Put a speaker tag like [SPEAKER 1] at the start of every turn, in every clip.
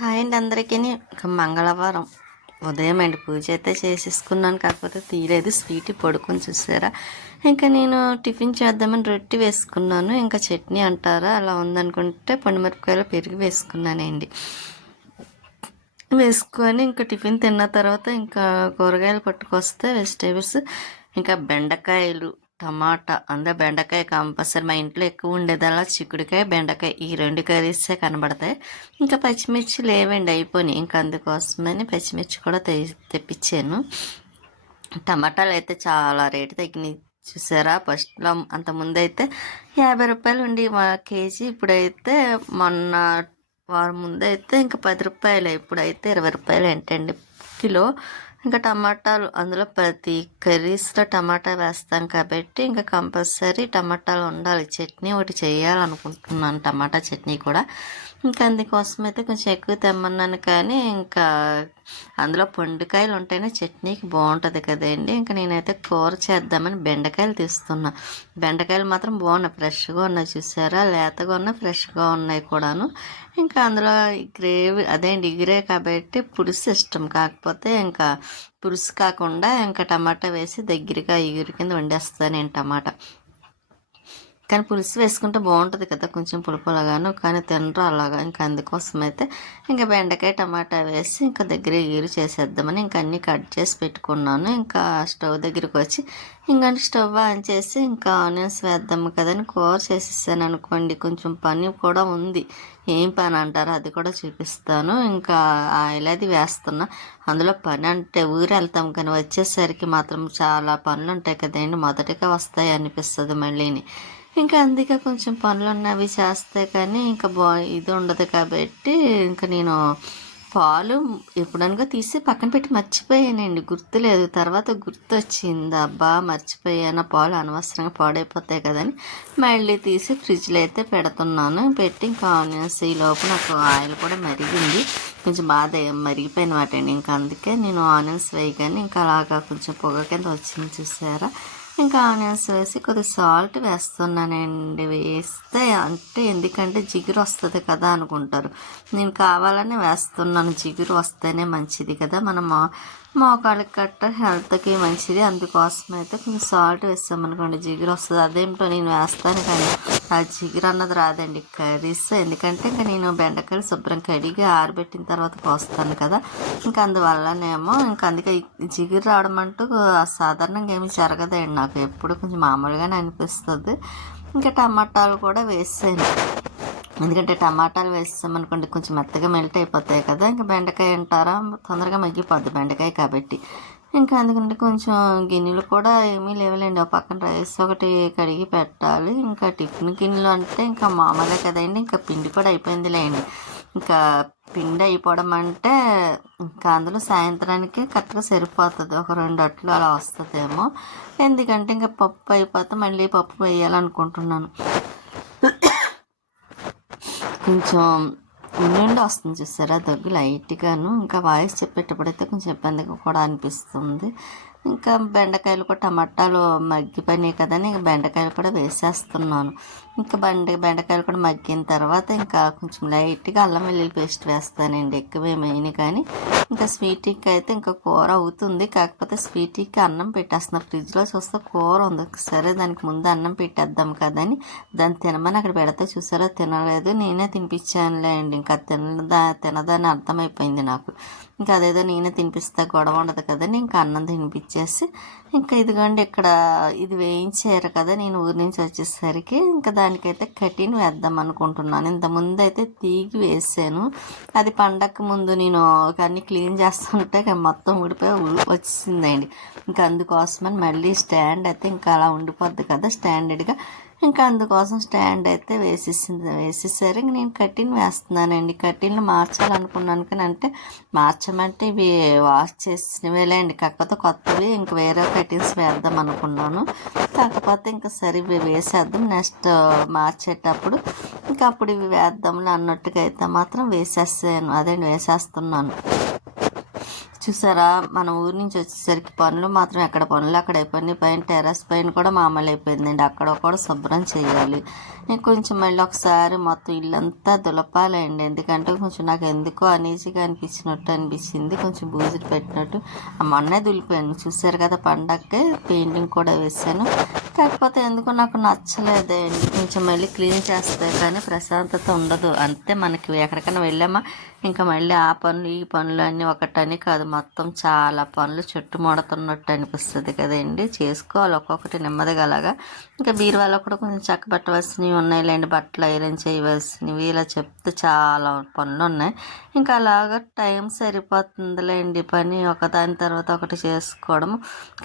[SPEAKER 1] Hi అండి అందరికీ. ఒక మంగళవారం ఉదయం అండి. పూజ అయితే చేసేసుకున్నాను కాకపోతే తీయలేదు. స్వీట్ పడుకొని చూసారా? ఇంకా నేను టిఫిన్ చేద్దామని రొట్టి వేసుకున్నాను. ఇంకా చట్నీ అంటారా? అలా ఉందనుకుంటే పండుమిరపకాయలు పెరిగి వేసుకున్నానండి. వేసుకొని ఇంకా టిఫిన్ తిన్న తర్వాత ఇంకా కూరగాయలు పట్టుకొస్తే వెజిటేబుల్స్ ఇంకా బెండకాయలు టమాటా అంటే బెండకాయ కంపల్సరీ మా ఇంట్లో ఎక్కువ ఉండేదల్లా చిక్కుడుకాయ బెండకాయ. ఈ రెండు కర్రీసే కనబడతాయి. ఇంకా పచ్చిమిర్చి లేవండి అయిపోయినాయి. ఇంకా అందుకోసమని పచ్చిమిర్చి కూడా తె తెప్పించాను. టమాటాలు అయితే చాలా రేటు తగ్గినాయి. చూసారా? ఫస్ట్లో అంత ముందైతే యాభై రూపాయలు ఉండి మా కేజీ. ఇప్పుడైతే మొన్న వారం ముందైతే ఇంకా పది రూపాయలు. ఇప్పుడైతే ఇరవై రూపాయలు ఏంటండి? కిలో ఇంకా టమాటాలు అందులో ప్రతి కర్రీస్లో టమాటా వేస్తాం కాబట్టి ఇంకా కంపల్సరీ టమాటాలు ఉండాలి చట్నీ ఒకటి చేయాలనుకుంటున్నాను టమాటా చట్నీ కూడా. ఇంకా అందుకోసం అయితే కొంచెం ఎక్కువ తెమ్మన్నాను కానీ ఇంకా అందులో పండుకాయలు ఉంటేనే చట్నీకి బాగుంటుంది కదండి. ఇంకా నేనైతే కూర చేద్దామని బెండకాయలు తీస్తున్నా. బెండకాయలు మాత్రం బాగున్నాయి. ఫ్రెష్గా ఉన్నాయి చూసారా? లేతగా ఉన్నాయి ఫ్రెష్గా ఉన్నాయి కూడాను. ఇంకా అందులో గ్రేవీ అదే ఇగిరే కాబట్టి పులుసు ఇష్టం. కాకపోతే ఇంకా పులుసు కాకుండా ఇంకా టమాటా వేసి దగ్గరగా ఇగురు కింద వండేస్తాను నేను టమాటా. కానీ పులుసు వేసుకుంటే బాగుంటుంది కదా కొంచెం పులుపులగాను కానీ తినరు అలాగా. ఇంకా అందుకోసం అయితే ఇంకా బెండకాయ టమాటా వేసి ఇంకా దగ్గర ఈరు చేసేద్దామని ఇంకా అన్నీ కట్ చేసి పెట్టుకున్నాను. ఇంకా స్టవ్ దగ్గరికి వచ్చి ఇంకా స్టవ్ ఆన్ చేసి ఇంకా ఆనియన్స్ వేద్దాము కదని కూర చేసేసాను అనుకోండి. కొంచెం పని కూడా ఉంది. ఏం పని అంటారో అది కూడా చూపిస్తాను. ఇంకా ఆయిల్ అది వేస్తున్నా. అందులో పని అంటే ఊరు వెళ్తాం కానీ వచ్చేసరికి మాత్రం చాలా పనులు ఉంటాయి కదండి. మొదటిగా వస్తాయి అనిపిస్తుంది మళ్ళీని. ఇంకా అందుకే కొంచెం పనులు ఉన్నవి చేస్తే కానీ ఇంకా బా ఇది ఉండదు కాబట్టి ఇంకా నేను పాలు ఎప్పుడనగా తీసి పక్కన పెట్టి మర్చిపోయానండి. గుర్తులేదు. తర్వాత గుర్తు వచ్చింది అబ్బా మర్చిపోయాను? పాలు అనవసరంగా పాడైపోతాయి కదని మళ్ళీ తీసి ఫ్రిడ్జ్లో అయితే పెడుతున్నాను. పెట్టి ఇంకా ఆనియన్స్ ఈ లోపు నాకు ఆయిల్ కూడా మరిగింది. కొంచెం బాధ మరిగిపోయిన వాటండి ఇంకా అందుకే నేను ఆనియన్స్ వేయగానే ఇంకా అలాగా కొంచెం పొగ కింద వచ్చింది చూసారా? ఇంకా ఆనియన్స్ వేసి కొద్దిగా సాల్ట్ వేస్తున్నానండి. వేస్తే అంటే ఎందుకంటే జిగురు వస్తుంది కదా అనుకుంటారు. నేను కావాలని వేస్తున్నాను. జిగురు వస్తేనే మంచిది కదా. మనం మోకాళ్ళకి కట్ట హెల్త్కి మంచిది. అందుకోసం అయితే కొంచెం సాల్ట్ వేసామనుకోండి జిగురు వస్తుంది. అదేమిటో నేను వేస్తాను కానీ ఆ జిగురు అన్నది రాదండి. కర్రీస్. ఎందుకంటే ఇంకా నేను బెండకాయలు శుభ్రం కడిగి ఆరబెట్టిన తర్వాత పోస్తాను కదా. ఇంకా అందువల్లనేమో ఇంకా అందుకే జిగురు రావడం అంటూ సాధారణంగా ఏమి జరగదండి. నాకు ఎప్పుడు కొంచెం మామూలుగానే అనిపిస్తుంది. ఇంకా టమాటాలు కూడా వేసాను. ఎందుకంటే టమాటాలు వేస్తామనుకోండి కొంచెం మెత్తగా మెల్ట్ అయిపోతాయి కదా ఇంకా బెండకాయ అంటారా? తొందరగా మగ్గిపోద్ది బెండకాయ కాబట్టి. ఇంకా అందుకంటే కొంచెం గిన్నెలు కూడా ఏమీ లేవులేండి. ఒక పక్కన రైస్ ఒకటి కడిగి పెట్టాలి. ఇంకా టిఫిన్ గిన్నెలు అంటే ఇంకా మామూలే కదండి. ఇంకా పిండి కూడా అయిపోయిందిలేండి. ఇంకా పిండి అయిపోవడం అంటే ఇంకా అందులో సాయంత్రానికి కరెక్ట్గా సరిపోతుంది. ఒక రెండు అట్లు అలా వస్తుందేమో. ఎందుకంటే ఇంకా పప్పు అయిపోతే మళ్ళీ పప్పు వేయాలనుకుంటున్నాను. కొంచెం ఉండి వస్తుంది చూసారా దగ్గు లైట్గాను. ఇంకా వాయిస్ చెప్పేటప్పుడైతే కొంచెం ఇబ్బందిగా కూడా అనిపిస్తుంది. ఇంకా బెండకాయలు కూడా టమాటాలు మగ్గిపోయినాయి కదని ఇంకా బెండకాయలు కూడా వేసేస్తున్నాను. ఇంకా బెండ బెండకాయలు కూడా మగ్గిన తర్వాత ఇంకా కొంచెం లైట్గా అల్లం వెల్లుల్లి పేస్ట్ వేస్తానండి. ఎక్కువ ఏమైనా కానీ ఇంకా స్వీటీకి అయితే ఇంకా కూర అవుతుంది. కాకపోతే స్వీటీకి అన్నం పెట్టేస్తున్నా. ఫ్రిడ్జ్లో చూస్తే కూర ఉంది. సరే దానికి ముందు అన్నం పెట్టేద్దాం కదని దాన్ని తినమని అక్కడ పెడితే చూసారో? తినలేదు. నేనే తినిపించానులే అండి. ఇంకా తినదా తినదని అర్థమైపోయింది నాకు. ఇంకా అదేదో నేనే తినిపిస్తే గొడవ ఉండదు కదని ఇంకా అన్నం తినిపించేసి ఇంకా ఇదిగోండి ఇక్కడ ఇది వేయించారు కదా నేను ఊరి నుంచి వచ్చేసరికి ఇంకా దానికైతే కటిన్ వేద్దాం అనుకుంటున్నాను. ఇంతకుముందు అయితే తీగి వేసాను. అది పండగ ముందు నేను అన్నీ క్లీన్ చేస్తుంటే మొత్తం ఊడిపోయి వచ్చిందండి ఇంకా అందుకోసమని మళ్ళీ స్టాండ్ అయితే ఇంకా అలా ఉండిపోద్ది కదా స్టాండర్డ్గా ఇంకా అందుకోసం స్టాండ్ అయితే వేసేసింది. వేసేసరికి నేను కట్టిన్ వేస్తున్నానండి. కట్టిన్లు మార్చాలనుకున్నాను కానీ అంటే మార్చమంటే ఇవి వాష్ చేసినవేలేండి కాకపోతే కొత్తవి ఇంక వేరే కటింగ్స్ వేద్దాం అనుకున్నాను. కాకపోతే ఇంకా సరే ఇవి వేసేద్దాం నెక్స్ట్ మార్చేటప్పుడు. ఇంకా అప్పుడు ఇవి వేద్దాంలే అన్నట్టుగా అయితే మాత్రం వేసేసాను. అదే వేసేస్తున్నాను. చూసారా? మన ఊరి నుంచి వచ్చేసరికి పనులు మాత్రం ఎక్కడ పనులు? అక్కడ అయిపోయినాయి పైన టెర్రస్ పైన కూడా మామూలు అయిపోయిందండి. అక్కడ కూడా శుభ్రం చేయాలి. నేను కొంచెం మళ్ళీ ఒకసారి మొత్తం ఇల్లంతా దులపాలండి. ఎందుకంటే కొంచెం నాకు ఎందుకో అనీజీగా అనిపించినట్టు అనిపించింది. కొంచెం బూజులు పెట్టినట్టు. ఆ మొన్నే దులిపాను చూసారు కదా పండగకి పెయింటింగ్ కూడా వేసాను కాకపోతే ఎందుకో నాకు నచ్చలేదండి కొంచెం మళ్ళీ క్లీన్ చేస్తే కానీ ప్రశాంతత ఉండదు. అంతే మనకి ఎక్కడికైనా వెళ్ళామా ఇంకా మళ్ళీ ఆ పనులు ఈ పనులు అన్నీ ఒకటని కాదు. మొత్తం చాలా పనులు చుట్టుముడుతున్నట్టు అనిపిస్తుంది కదండి. చేసుకోవాలి ఒక్కొక్కటి నెమ్మదిగా అలాగా. ఇంకా బీరువాలో కూడా కొంచెం చక్క పెట్టవలసినవి ఉన్నాయి లేండి. బట్టలు ఐరన్ చేయవలసినవి ఇలా చెప్తే చాలా పనులు ఉన్నాయి. ఇంకా అలాగా టైం సరిపోతుందిలేండి పని ఒకదాని తర్వాత ఒకటి చేసుకోవడం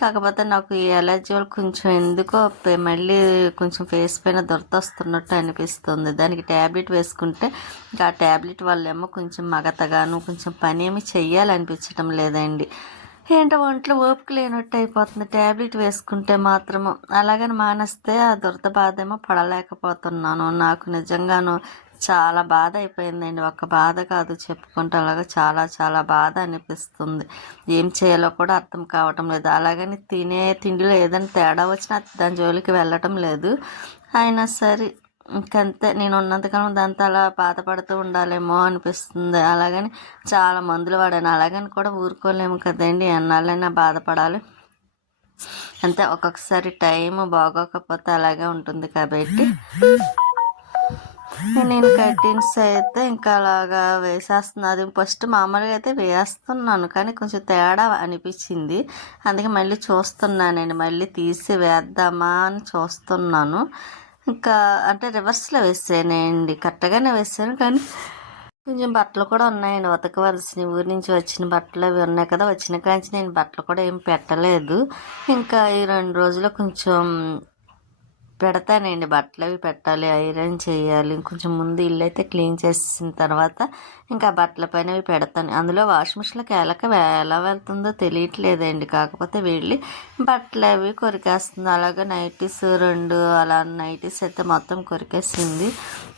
[SPEAKER 1] కాకపోతే నాకు ఈ ఎలర్జీ వాళ్ళు కొంచెం ఎందుకో మళ్ళీ కొంచెం ఫేస్ పైన దొరత వస్తున్నట్టు అనిపిస్తుంది. దానికి ట్యాబ్లెట్ వేసుకుంటే ఆ ట్యాబ్లెట్ వల్ల ఏమో కొంచెం మగతగాను కొంచెం పని ఏమి చెయ్యాలనిపించడం లేదండి. ఏంటో ఒంట్లో ఓపిక లేనట్టు అయిపోతుంది. ట్యాబ్లెట్ వేసుకుంటే మాత్రము. అలాగని మానేస్తే ఆ దురద బాధ ఏమో పడలేకపోతున్నాను. నాకు నిజంగాను చాలా బాధ అయిపోయిందండి. ఒక బాధ కాదు చెప్పుకుంటే అలాగా చాలా చాలా బాధ అనిపిస్తుంది. ఏం చేయాలో కూడా అర్థం కావటం లేదు. అలాగని తినే తిండిలో ఏదైనా తేడా వచ్చినా దాని జోలికి వెళ్ళటం లేదు. అయినా సరే ఇంకంతే. నేను ఉన్నంతకాలం దాంతో అలా బాధపడుతూ ఉండాలేమో అనిపిస్తుంది. అలాగని చాలా మందులు వాడాను. అలాగని కూడా ఊరుకోలేము కదండి. ఎన్నాళ్ళైనా బాధపడాలి. అంతే. ఒక్కొక్కసారి టైం బాగోకపోతే అలాగే ఉంటుంది కాబట్టి. నేను కటిన్స్ అయితే ఇంకా అలాగా వేసేస్తున్నాను అది ఫస్ట్ మామూలుగా అయితే వేస్తున్నాను కానీ కొంచెం తేడా అనిపించింది. అందుకే మళ్ళీ చూస్తున్నానండి. మళ్ళీ తీసి వేద్దామా అని చూస్తున్నాను. ఇంకా అంటే రివర్స్లో వేసానండి. కరెక్ట్గానే వేసాను కానీ కొంచెం బట్టలు కూడా ఉన్నాయండి. ఉతకవలసిన ఊరి నుంచి వచ్చిన బట్టలు అవి ఉన్నాయి కదా వచ్చిన కాంచి నేను బట్టలు కూడా ఏం పెట్టలేదు. ఇంకా ఈ రెండు రోజులు కొంచెం పెడతానండి. బట్టలు అవి పెట్టాలి ఐరన్ చేయాలి. కొంచెం ముందు ఇల్లు అయితే క్లీన్ చేసిన తర్వాత ఇంకా బట్టల పైన అవి పెడతాను. అందులో వాషింగ్ మిషన్లోకి ఎలక ఎలా వెళ్తుందో తెలియట్లేదండి. కాకపోతే వెళ్ళి బట్టలు అవి కొరికేస్తుంది. అలాగే నైటీస్ రెండు అలా నైటీస్ అయితే మొత్తం కొరికేసింది.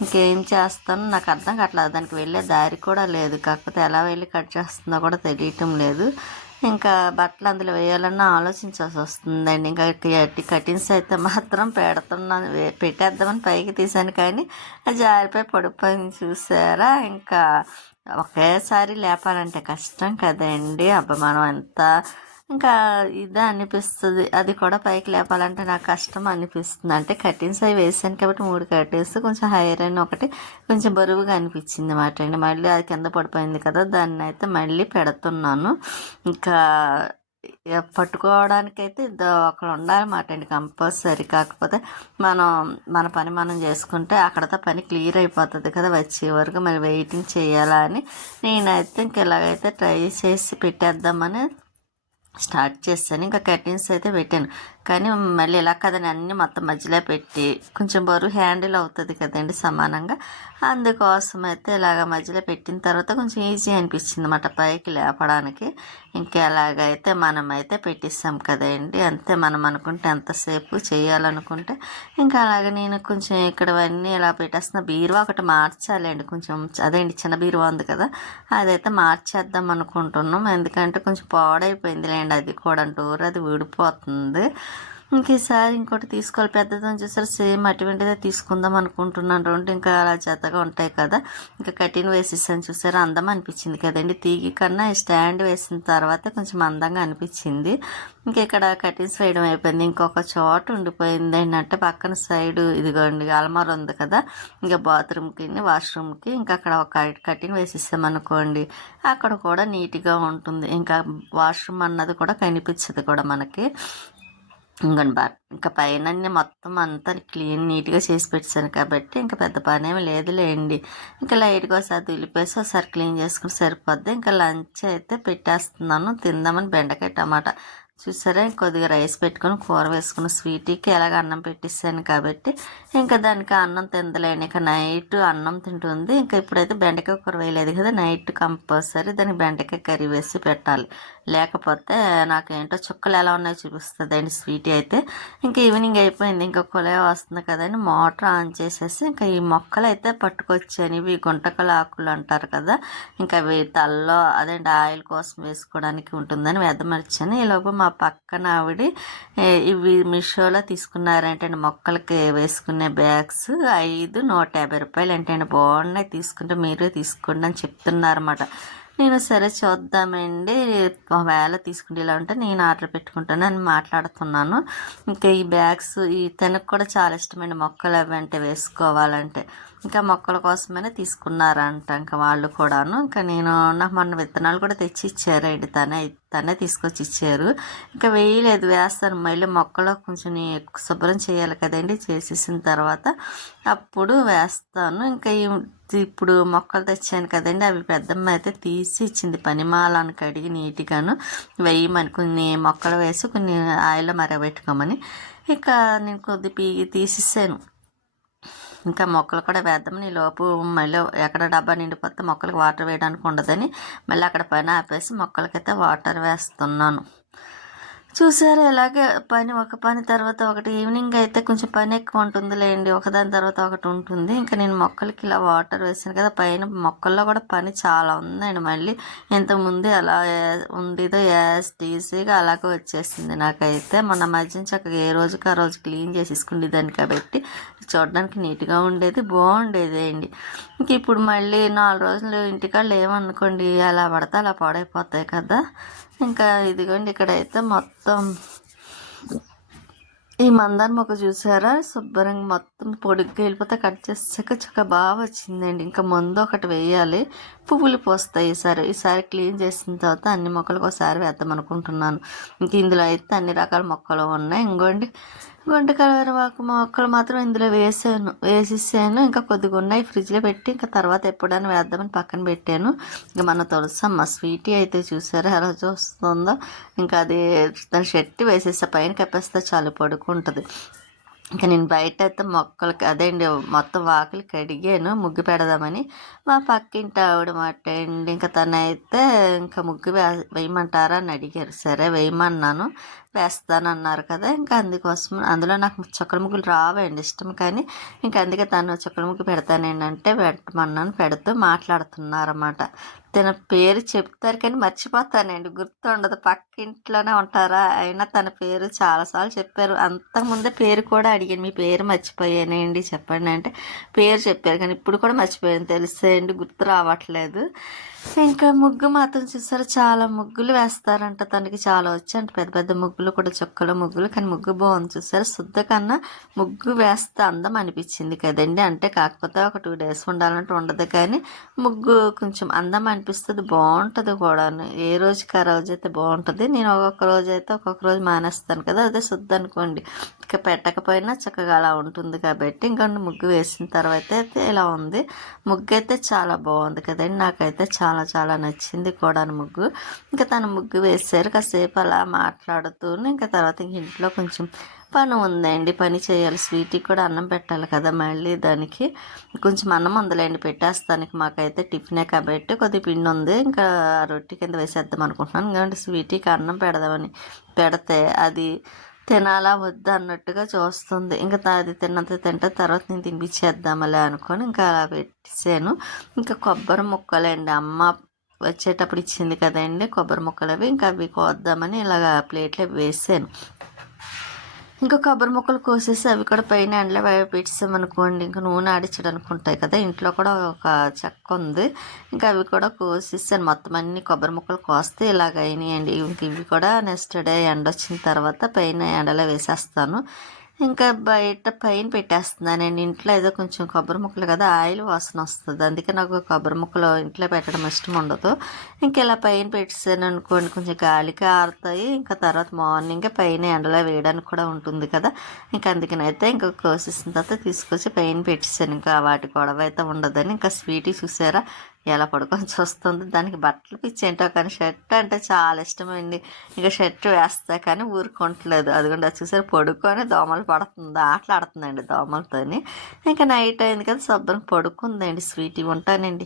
[SPEAKER 1] ఇంకేం చేస్తాను నాకు అర్థం కావట్లేదు. దానికి వెళ్ళే దారి కూడా లేదు. కాకపోతే ఎలా వెళ్ళి కట్ చేస్తుందో కూడా తెలియటం లేదు. ఇంకా బట్టలు అందులో వేయాలన్నా ఆలోచించాల్సి వస్తుందండి. ఇంకా కటింగ్స్ అయితే మాత్రం పెడుతున్నాను. పెట్టేద్దామని పైకి తీసాను కానీ అది జారిపోయి పడిపోయింది. చూసారా? ఇంకా ఒకేసారి లేపాలంటే కష్టం కదండి. అబ్బా మనం ఎంత ఇంకా ఇదే అనిపిస్తుంది. అది కూడా పైకి లేపాలంటే నాకు కష్టం అనిపిస్తుంది. అంటే కటింగ్స్ అవి వేసాను కాబట్టి మూడు కటింగ్స్ కొంచెం హైర్ అయిన ఒకటి కొంచెం బరువుగా అనిపించింది అన్నమాట అండి. మళ్ళీ అది కింద పడిపోయింది కదా దాన్ని అయితే మళ్ళీ పెడుతున్నాను. ఇంకా పట్టుకోవడానికైతే ఇద్దరు ఒకరు ఉండాలన్నమాట అండి కంపల్సరీ. కాకపోతే మనం మన పని మనం చేసుకుంటే అక్కడతో పని క్లియర్ అయిపోతుంది కదా వచ్చే వరకు మళ్ళీ వెయిటింగ్ చేయాలా అని. నేనైతే ఇంక ఇలాగైతే ట్రై చేసి పెట్టేద్దామని స్టార్ట్ చేస్తాను. ఇంకా కర్టెన్స్ అయితే పెట్టాను. కానీ మళ్ళీ ఇలా కదని అన్ని మొత్తం మధ్యలో పెట్టి కొంచెం బరువు హ్యాండిల్ అవుతుంది కదండి సమానంగా. అందుకోసం అయితే ఇలాగ మధ్యలో పెట్టిన తర్వాత కొంచెం ఈజీ అనిపించింది అన్నమాట పైకి లేపడానికి. ఇంకా ఎలాగైతే మనం అయితే పెట్టిస్తాం కదండి అంతే మనం అనుకుంటే ఎంతసేపు చేయాలనుకుంటే. ఇంకా అలాగే నేను కొంచెం ఇక్కడవన్నీ ఇలా పెట్టేస్తున్న బీరువా ఒకటి మార్చాలండి. కొంచెం అదేంటి చిన్న బీరువా ఉంది కదా అదైతే మార్చేద్దాం అనుకుంటున్నాం. ఎందుకంటే కొంచెం పాడైపోయింది లేండి అది కూడా డోర్ అది ఊడిపోతుంది ఇంక ఈసారి ఇంకోటి తీసుకోవాలి. పెద్దదని చూసారు సేమ్ అటువంటిదే తీసుకుందాం అనుకుంటున్నాను. రెండు ఇంకా అలా జతగా ఉంటాయి కదా. ఇంకా కటిన్ వేసేసాను చూసారు? అందం అనిపించింది కదండి. తీగి కన్నా స్టాండ్ వేసిన తర్వాత కొంచెం అందంగా అనిపించింది. ఇంకా ఇక్కడ కటిన్స్ వేయడం అయిపోయింది. ఇంకొక చోట ఉండిపోయింది ఏంటంటే పక్కన సైడ్ ఇదిగోండి అలమార ఉంది కదా. ఇంకా బాత్రూమ్కి వాష్రూమ్కి ఇంకా అక్కడ ఒక కటింగ్ వేసేసామనుకోండి అక్కడ కూడా నీట్గా ఉంటుంది. ఇంకా వాష్రూమ్ అన్నది కూడా కనిపించదు కూడా మనకి. ఇంకొని బాగా ఇంకా పైన మొత్తం అంతా క్లీన్ నీట్గా చేసి పెట్టాను కాబట్టి ఇంకా పెద్ద పని ఏమి లేదులేండి. ఇంకా లైట్గా ఒకసారి దులిపేసి ఒకసారి క్లీన్ చేసుకుని సరిపోద్ది. ఇంకా లంచ్ అయితే పెట్టేస్తున్నాను. తిందామని బెండకాయ టమాటా. చూసారా? కొద్దిగా రైస్ పెట్టుకొని కూర వేసుకుని స్వీటీకి ఎలాగ అన్నం పెట్టిస్తాను కాబట్టి ఇంకా దానికి అన్నం తిందలేను ఇక నైట్ అన్నం తింటుంది. ఇంకా ఇప్పుడైతే బెండకాయ కూర వేయలేదు కదా నైట్ కంపల్సరీ దానికి బెండకాయ కర్రీ వేసి పెట్టాలి. లేకపోతే నాకేంటో చుక్కలు ఎలా ఉన్నాయో చూపిస్తుంది అండి స్వీటీ అయితే. ఇంకా ఈవినింగ్ అయిపోయింది ఇంకా కొలే వస్తుంది కదండి మోటార్ ఆన్ చేసేసి ఇంకా ఈ మొక్కలు అయితే పట్టుకొచ్చాను ఇవి గుంటకల ఆకులు అంటారు కదా ఇంకా అవి తల్లో అదేంటి ఆయిల్ కోసం వేసుకోవడానికి ఉంటుందని వెదమర్చాను ఈలోపు మా పక్కన ఆవిడ ఇవి మీషోలో తీసుకున్నారంటండి మొక్కలకి వేసుకునే బ్యాగ్స్ ఐదు నూట యాభై రూపాయలు ఏంటండి బాగున్నాయి తీసుకుంటే మీరే తీసుకోండి అని చెప్తున్నారన్నమాట. నేను సరే చూద్దామండి ఒకవేళ తీసుకుంటే ఇలా ఉంటే నేను ఆర్డర్ పెట్టుకుంటాను అని మాట్లాడుతున్నాను. ఇంకా ఈ బ్యాగ్స్ ఈ తనకు కూడా చాలా ఇష్టమైన మొక్కలు అవి అంటే వేసుకోవాలంటే. ఇంకా మొక్కల కోసమైనా తీసుకున్నారంట ఇంకా వాళ్ళు కూడాను. ఇంకా నేను నాకు మొన్న విత్తనాలు కూడా తెచ్చి ఇచ్చారండి తనే తనే తీసుకొచ్చి ఇచ్చారు. ఇంకా వేయలేదు. వేస్తాను. మళ్ళీ మొక్కలో కొంచెం శుభ్రం చేయాలి కదండి. చేసేసిన తర్వాత అప్పుడు వేస్తాను. ఇంకా ఇప్పుడు మొక్కలు తెచ్చాను కదండి. అవి పెద్దమ్మ అయితే తీసి ఇచ్చింది పనిమాలను కడిగి నీట్గాను వేయమని. కొన్ని మొక్కలు వేసి కొన్ని ఆయిల్లో మరగబెట్టుకోమని. ఇక నేను కొద్ది పీ తీసేసాను. ఇంకా మొక్కలు కూడా వేద్దామని లోపు మళ్ళీ ఎక్కడ డబ్బా నిండిపోతే మొక్కలకు వాటర్ వేయడానికి ఉండదని మళ్ళీ అక్కడ పైన ఆపేసి మొక్కలకైతే వాటర్ వేస్తున్నాను. చూసారు? ఇలాగే పని ఒక పని తర్వాత ఒకటి. ఈవినింగ్ అయితే కొంచెం పని ఎక్కువ ఉంటుంది లేండి ఒకదాని తర్వాత ఒకటి ఉంటుంది. ఇంకా నేను మొక్కలకి ఇలా వాటర్ వేసాను కదా పైన మొక్కల్లో కూడా పని చాలా ఉందండి. మళ్ళీ ఇంతకుముందు ఎలా ఏ- ఉండేదో యాస్ టీసీగా అలాగే వచ్చేసింది నాకైతే. మొన్న మధ్య చక్కగా ఏ రోజుకి ఆ రోజు క్లీన్ చేసేసుకునేదాన్ని కాబట్టి చూడడానికి నీట్గా ఉండేది బాగుండేది అండి. ఇంక ఇప్పుడు మళ్ళీ నాలుగు రోజులు ఇంటికాడ ఏమనుకోండి? అలా పడితే అలా పాడైపోతాయి కదా. ఇంకా ఇదిగోండి ఇక్కడైతే మొత్తం ఈ మందార మొక్క చూసారా? శుభ్రంగా మొత్తం పొడిగ్గా వెళ్ళిపోతే కట్ చేసాక చక్క బాగా వచ్చిందండి. ఇంకా మందు ఒకటి వేయాలి. పువ్వులు పోస్తాయి ఈసారి ఈసారి క్లీన్ చేసిన తర్వాత అన్ని మొక్కలకు ఒకసారి వేద్దాం అనుకుంటున్నాను. ఇంక ఇందులో అయితే అన్ని రకాల మొక్కలు ఉన్నాయి. ఇంకోండి గుంట కలవరవాకు మొక్కలు మాత్రం ఇందులో వేసాను. వేసేసాను. ఇంకా కొద్దిగా ఉన్నాయి. ఫ్రిడ్జ్లో పెట్టి ఇంకా తర్వాత ఎప్పుడైనా వేద్దామని పక్కన పెట్టాను. ఇంకా మన తులసమ్మ స్వీటీ అయితే చూసారా? ఎలా చూస్తుందో. ఇంకా అది దాని షర్ట్ వేసేస్తే పైన కప్పేస్తే చాలు పడుకుంటుంది. ఇంకా నేను బయట అయితే మొక్కలకి అదేండి మొత్తం వాకిలి కడిగాను ముగ్గు పెడదామని. మా పక్కింటి ఆవిడ మాట అండి ఇంకా తనైతే ఇంకా ముగ్గు వేయమంటారా అని అడిగారు. సరే వేయమన్నాను. వేస్తానన్నారు కదా ఇంకా అందుకోసం అందులో నాకు చుక్కల ముగ్గులు రావండి ఇష్టం. కానీ ఇంకా అందుకే తను చుక్కల ముగ్గు పెడతానేంటంటే పెట్టమన్నాను పెడుతూ మాట్లాడుతున్నారన్నమాట. తన పేరు చెప్తారు కానీ మర్చిపోతానండి గుర్తుండదు. పక్కింట్లోనే ఉంటారా అయినా తన పేరు చాలాసార్లు చెప్పారు. అంతకుముందే పేరు కూడా అడిగాను మీ పేరు మర్చిపోయానండి చెప్పండి అంటే. పేరు చెప్పారు కానీ ఇప్పుడు కూడా మర్చిపోయాను తెలిసేయండి గుర్తు రావట్లేదు. ఇంకా ముగ్గు మాత్రం చూసారు? చాలా ముగ్గులు వేస్తారంట. తనకి చాలా వచ్చంట పెద్ద పెద్ద ముగ్గులు కూడా చుక్కల ముగ్గులు. కానీ ముగ్గు బాగుంది చూసారు? శుద్ధ కన్నా ముగ్గు వేస్తే అందం అనిపించింది కదండి. అంటే కాకపోతే ఒక టూ డేస్ ఉండాలంటే ఉండదు కానీ ముగ్గు కొంచెం అందం అనిపిస్తుంది. బాగుంటుంది కూడా ఏ రోజుకి ఆ రోజు అయితే బాగుంటుంది? నేను ఒక్కొక్క రోజు అయితే ఒక్కొక్క రోజు మానేస్తాను కదా. అదే శుద్ధ అనుకోండి. ఇక పెట్టకపోయినా చక్కగా అలా ఉంటుంది కాబట్టి ఇంకా ముగ్గు వేసిన తర్వాత అయితే ఇలా ఉంది. ముగ్గు అయితే చాలా బాగుంది కదండి. నాకైతే చాలా చాలా నచ్చింది కూడా ముగ్గు. ఇంకా తన ముగ్గు వేసారు కాసేపు అలా మాట్లాడుతూ ఇంకా తర్వాత ఇంక ఇంట్లో కొంచెం పని ఉందండి. పని చేయాలి. స్వీట్కి కూడా అన్నం పెట్టాలి కదా మళ్ళీ దానికి. కొంచెం అన్నం ఉందిలేండి పెట్టేస్తానికి. మాకైతే టిఫినే కాబట్టి కొద్ది పిండి ఉంది. ఇంకా ఆ రొట్టె కింద వేసేద్దాం అనుకుంటున్నాను. ఎందుకంటే స్వీట్కి అన్నం పెడదామని పెడితే అది తినాలా వద్దా అన్నట్టుగా చూస్తుంది. ఇంకా అది తిన్నంత తింటే తర్వాత నేను తినిపించేద్దామలే అనుకొని ఇంకా అలా పెట్టేసాను ఇంకా కొబ్బరి ముక్కలండి. అమ్మ వచ్చేటప్పుడు ఇచ్చింది కదండి కొబ్బరి ముక్కలు అవి ఇంకా అవి కోద్దామని ఇలాగ ప్లేట్లో వేసాను. ఇంకా కొబ్బరి ముక్కలు కోసేసి అవి కూడా పైన ఎండలో పెట్టేసామనుకోండి. ఇంకా నూనె ఆడించడానికి ఉంటాయి కదా ఇంట్లో కూడా ఒక చెక్క ఉంది. ఇంకా అవి కూడా కోసేసాను. మొత్తం అన్ని కొబ్బరి ముక్కలు కోస్తే ఇలాగ అయినాయండి. ఇంక ఇవి కూడా నెక్స్ట్ డే ఎండ వచ్చిన తర్వాత పైన ఎండలో వేసేస్తాను. ఇంకా బయట పైన పెట్టేస్తున్నానండి ఇంట్లో ఏదో కొంచెం కొబ్బరి ముక్కలు కదా ఆయిల్ వాసన వస్తుంది. అందుకే నాకు కొబ్బరి ముక్కలు ఇంట్లో పెట్టడం ఇష్టం ఉండదు. ఇంకా ఇలా పైన పెట్టేసాను అనుకోండి కొంచెం గాలికి ఆరుతాయి. ఇంకా తర్వాత మార్నింగ్ పైన ఎండలో వేయడానికి కూడా ఉంటుంది కదా. ఇంకా అందుకనైతే ఇంకా కోసేసిన తర్వాత తీసుకొచ్చి పైన పెట్టేసాను. ఇంకా వాటి గొడవ అయితే ఉండదని. ఇంకా స్వీట్ చూసారా? ఎలా పడుకొని చూస్తుంది? దానికి బట్టలు పిచ్చి ఏంటో కానీ షర్ట్ అంటే చాలా ఇష్టమండి. ఇంకా షర్ట్ వేస్తా కానీ ఊరుకుంటలేదు. అదిగోండి అది పడుకొని దోమలు పడుతుంది ఆటలాడుతుందండి దోమలతోని. ఇంకా నైట్ అయింది కదా శుభ్రం పడుకుందండి. స్వీట్ ఉంటానండి.